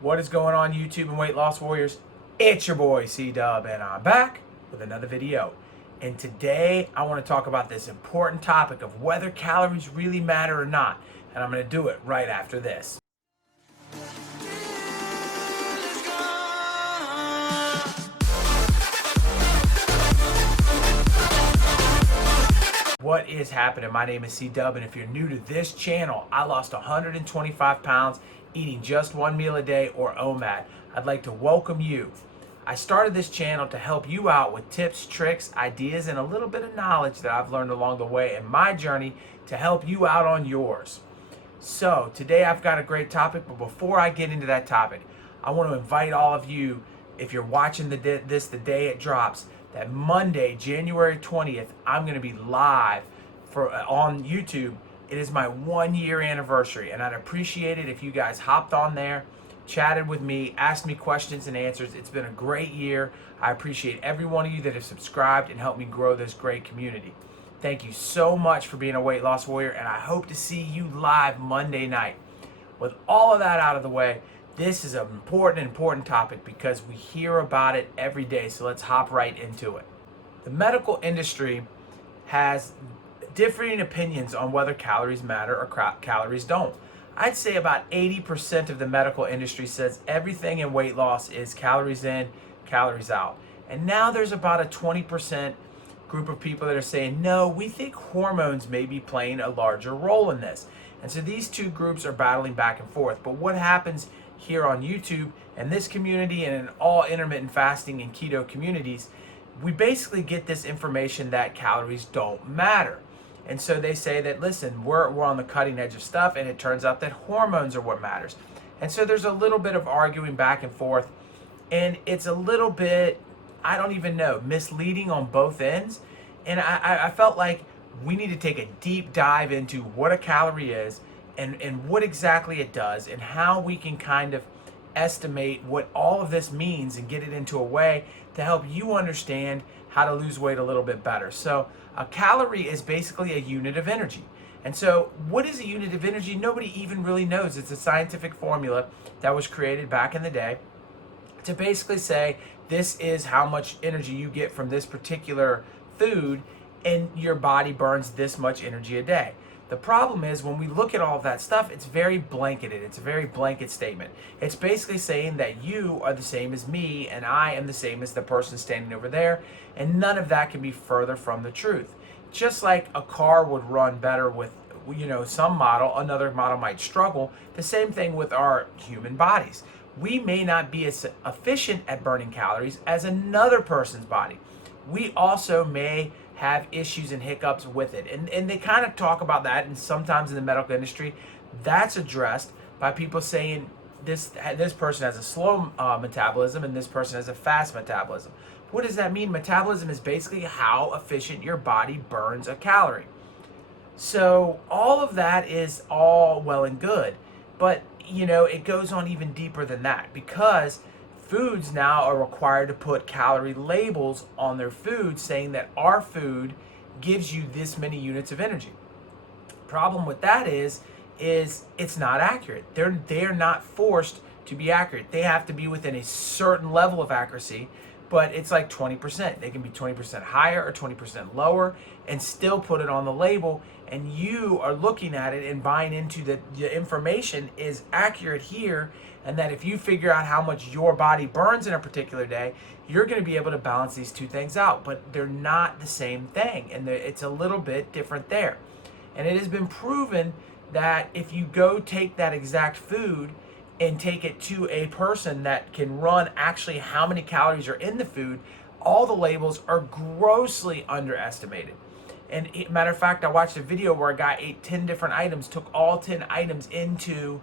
What is going on, YouTube and weight loss warriors? It's your boy C-Dub, and I'm back with another video. And today I want to talk about this important topic of whether calories really matter or not. And I'm going to do it right after this. What is happening? My name is C-Dub, and if you're new to this channel, I lost 125 pounds eating just one meal a day, or OMAD. I'd like to welcome you. I started this channel to help you out with tips, tricks, ideas, and a little bit of knowledge that I've learned along the way in my journey to help you out on yours. So today I've got a great topic, but before I get into that topic, I want to invite all of you, if you're watching this the day it drops, that Monday, January 20th, I'm going to be live on YouTube. It is my 1-year anniversary, and I'd appreciate it if you guys hopped on there, chatted with me, asked me questions and answers. It's been a great year. I appreciate every one of you that have subscribed and helped me grow this great community. Thank you so much for being a weight loss warrior, and I hope to see you live Monday night. With all of that out of the way, this is an important topic because we hear about it every day, so let's hop right into it. The medical industry has differing opinions on whether calories matter or calories don't. I'd say about 80% of the medical industry says everything in weight loss is calories in, calories out. And now there's about a 20% group of people that are saying, no, we think hormones may be playing a larger role in this. And so these two groups are battling back and forth. But what happens here on YouTube and this community and in all intermittent fasting and keto communities, we basically get this information that calories don't matter. And so they say that, listen, we're on the cutting edge of stuff, and it turns out that hormones are what matters. And so there's a little bit of arguing back and forth, and it's a little bit, I don't even know, misleading on both ends. And I felt like we need to take a deep dive into what a calorie is and what exactly it does and how we can kind of estimate what all of this means and get it into a way to help you understand how to lose weight a little bit better. So a calorie is basically a unit of energy. And so what is a unit of energy? Nobody even really knows. It's a scientific formula that was created back in the day to basically say this is how much energy you get from this particular food, and your body burns this much energy a day. The problem is when we look at all of that stuff, it's very blanketed. It's a very blanket statement. It's basically saying that you are the same as me and I am the same as the person standing over there, and none of that can be further from the truth. Just like a car would run better with, some model, another model might struggle. The same thing with our human bodies. We may not be as efficient at burning calories as another person's body. We also may have issues and hiccups with it. And they kind of talk about that, and sometimes in the medical industry, that's addressed by people saying this person has a slow metabolism and this person has a fast metabolism. What does that mean? Metabolism is basically how efficient your body burns a calorie. So all of that is all well and good, but it goes on even deeper than that, because foods now are required to put calorie labels on their food saying that our food gives you this many units of energy. Problem with that is it's not accurate. They're not forced to be accurate. They have to be within a certain level of accuracy, but it's like 20%. They can be 20% higher or 20% lower and still put it on the label, and you are looking at it and buying into the information is accurate here, and that if you figure out how much your body burns in a particular day, you're going to be able to balance these two things out. But they're not the same thing, and it's a little bit different there. And it has been proven that if you go take that exact food and take it to a person that can run actually how many calories are in the food, all the labels are grossly underestimated. And matter of fact, I watched a video where a guy ate 10 different items, took all 10 items into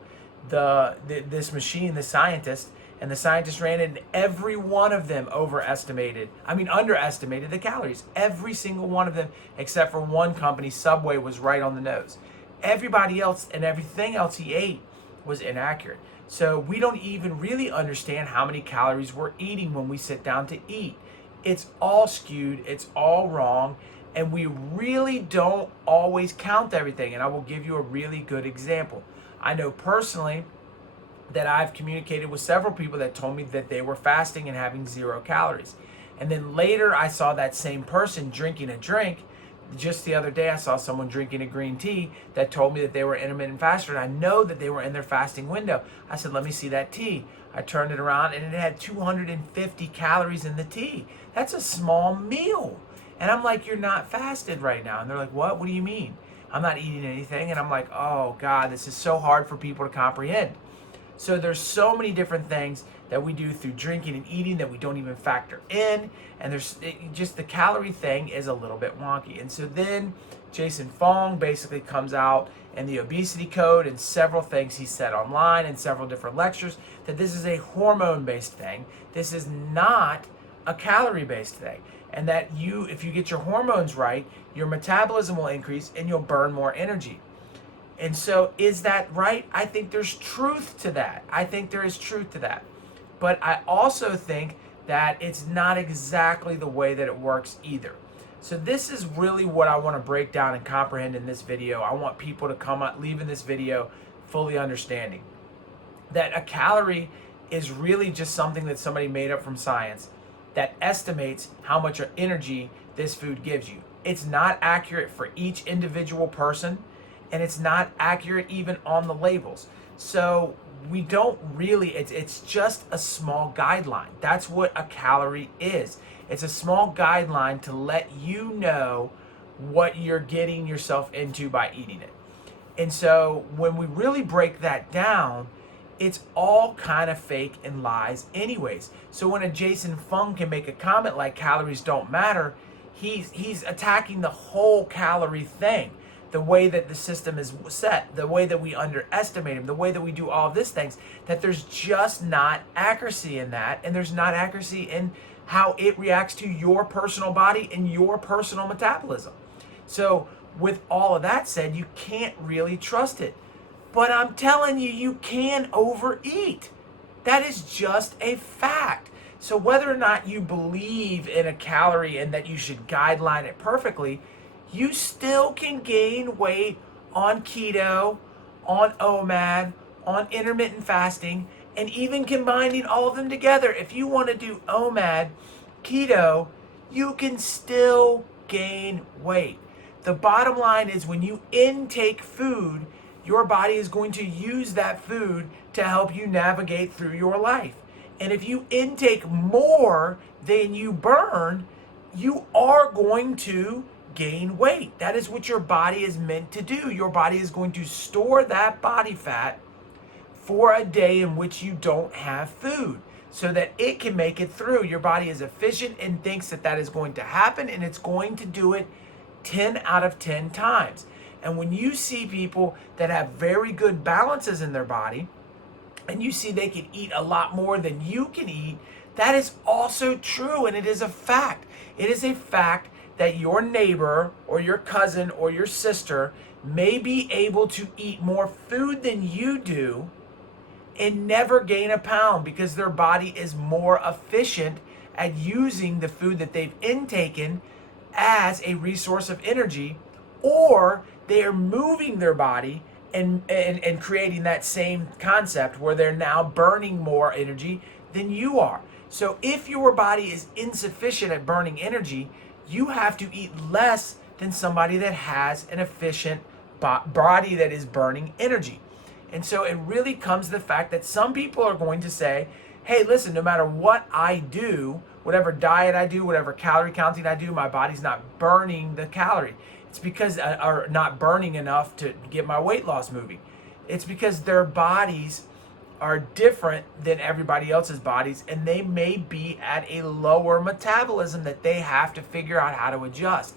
this machine, the scientist, and the scientist ran it, and every one of them underestimated the calories. Every single one of them, except for one company, Subway, was right on the nose. Everybody else and everything else he ate was inaccurate. So we don't even really understand how many calories we're eating when we sit down to eat. It's all skewed, it's all wrong, and we really don't always count everything. And I will give you a really good example. I know personally that I've communicated with several people that told me that they were fasting and having 0 calories. And then later I saw that same person drinking a drink. Just the other day I saw someone drinking a green tea that told me that they were intermittent faster, and I know that they were in their fasting window. I said, let me see that tea. I turned it around and it had 250 calories in the tea. That's a small meal. And I'm like, you're not fasted right now. And they're like, what? What do you mean? I'm not eating anything. And I'm like, oh God, this is so hard for people to comprehend. So there's so many different things that we do through drinking and eating that we don't even factor in. And just the calorie thing is a little bit wonky. And so then Jason Fong basically comes out in the obesity code and several things he said online and several different lectures that this is a hormone-based thing. This is not a calorie-based thing. And that if you get your hormones right, your metabolism will increase and you'll burn more energy. And so is that right? I think there's truth to that. I think there is truth to that. But I also think that it's not exactly the way that it works either. So this is really what I want to break down and comprehend in this video. I want people to come out leaving this video fully understanding that a calorie is really just something that somebody made up from science that estimates how much energy this food gives you. It's not accurate for each individual person, and it's not accurate even on the labels. So we don't really, it's just a small guideline. That's what a calorie is. It's a small guideline to let you know what you're getting yourself into by eating it. And so when we really break that down, it's all kind of fake and lies anyways. So when a Jason Fung can make a comment like calories don't matter, he's attacking the whole calorie thing. The way that the system is set, the way that we underestimate him, the way that we do all of these things, that there's just not accuracy in that, and there's not accuracy in how it reacts to your personal body and your personal metabolism. So with all of that said, you can't really trust it. But I'm telling you, you can overeat. That is just a fact. So whether or not you believe in a calorie and that you should guideline it perfectly, you still can gain weight on keto, on OMAD, on intermittent fasting, and even combining all of them together. If you want to do OMAD, keto, you can still gain weight. The bottom line is when you intake food, your body is going to use that food to help you navigate through your life. And if you intake more than you burn, you are going to gain weight. That is what your body is meant to do. Your body is going to store that body fat for a day in which you don't have food so that it can make it through. Your body is efficient and thinks that that is going to happen, and it's going to do it 10 out of 10 times. And when you see people that have very good balances in their body, and you see they can eat a lot more than you can eat, that is also true, and it is a fact. It is a fact that your neighbor or your cousin or your sister may be able to eat more food than you do and never gain a pound because their body is more efficient at using the food that they've intaken as a resource of energy, or they are moving their body and creating that same concept where they're now burning more energy than you are. So if your body is insufficient at burning energy, you have to eat less than somebody that has an efficient body that is burning energy. And so it really comes to the fact that some people are going to say, hey, listen, no matter what I do, whatever diet I do, whatever calorie counting I do, my body's not burning the calorie. It's because, or not burning enough to get my weight loss moving. It's because their bodies are different than everybody else's bodies, and they may be at a lower metabolism that they have to figure out how to adjust.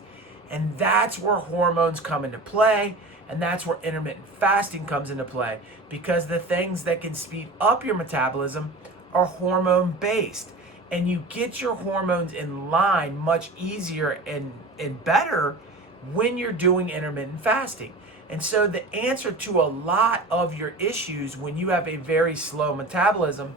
And that's where hormones come into play, and that's where intermittent fasting comes into play, because the things that can speed up your metabolism are hormone based, and you get your hormones in line much easier and better when you're doing intermittent fasting. And so the answer to a lot of your issues when you have a very slow metabolism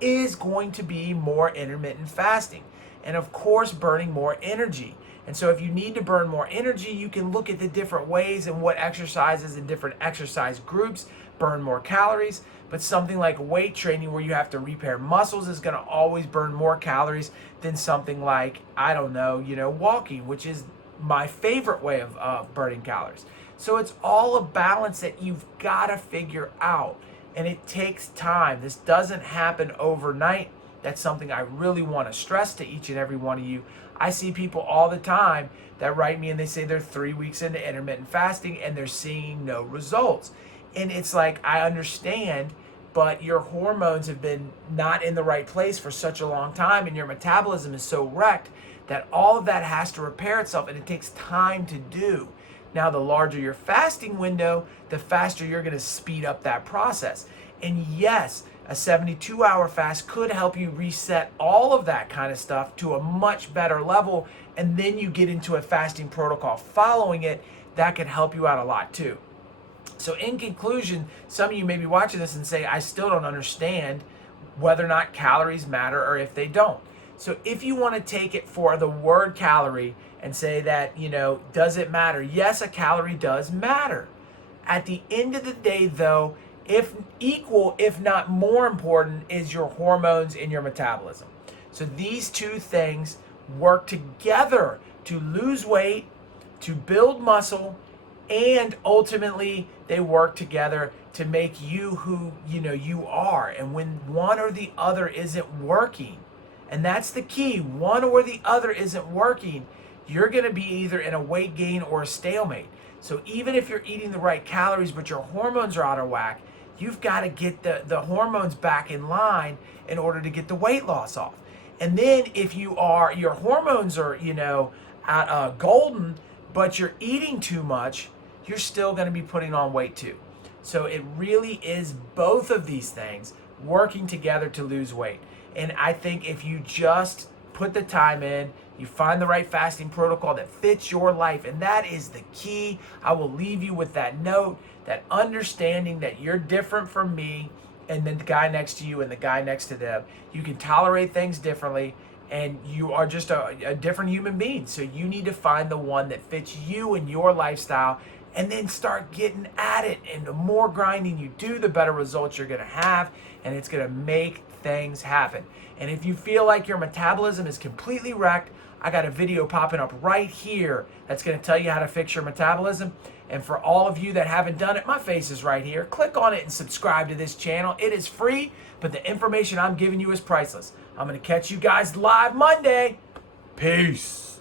is going to be more intermittent fasting. And of course, burning more energy. And so if you need to burn more energy, you can look at the different ways and what exercises and different exercise groups burn more calories, but something like weight training where you have to repair muscles is going to always burn more calories than something like, I don't know, walking, which is my favorite way of burning calories. So it's all a balance that you've got to figure out, and it takes time. This doesn't happen overnight. That's something I really want to stress to each and every one of you. I see people all the time that write me and they say they're 3 weeks into intermittent fasting and they're seeing no results. And it's like, I understand, but your hormones have been not in the right place for such a long time, and your metabolism is so wrecked that all of that has to repair itself, and it takes time to do. Now, the larger your fasting window, the faster you're going to speed up that process. And yes, a 72-hour fast could help you reset all of that kind of stuff to a much better level, and then you get into a fasting protocol following it. That could help you out a lot too. So in conclusion, some of you may be watching this and say, I still don't understand whether or not calories matter or if they don't. So if you want to take it for the word calorie and say that, does it matter? Yes, a calorie does matter. At the end of the day, though, if equal, if not more important, is your hormones and your metabolism. So these two things work together to lose weight, to build muscle, and ultimately they work together to make you who you are. And when one or the other isn't working, and that's the key, one or the other isn't working, you're going to be either in a weight gain or a stalemate. So even if you're eating the right calories but your hormones are out of whack, you've got to get the hormones back in line in order to get the weight loss off. And then if your hormones are at golden, but you're eating too much, you're still going to be putting on weight too. So it really is both of these things working together to lose weight. And I think if you just put the time in, you find the right fasting protocol that fits your life, and that is the key. I will leave you with that note, that understanding that you're different from me and then the guy next to you and the guy next to them. You can tolerate things differently, and you are just a different human being. So you need to find the one that fits you and your lifestyle, and then start getting at it. And the more grinding you do, the better results you're going to have, and it's going to make things happen. And if you feel like your metabolism is completely wrecked, I got a video popping up right here that's going to tell you how to fix your metabolism. And for all of you that haven't done it, my face is right here. Click on it and subscribe to this channel. It is free, but the information I'm giving you is priceless. I'm going to catch you guys live Monday. Peace.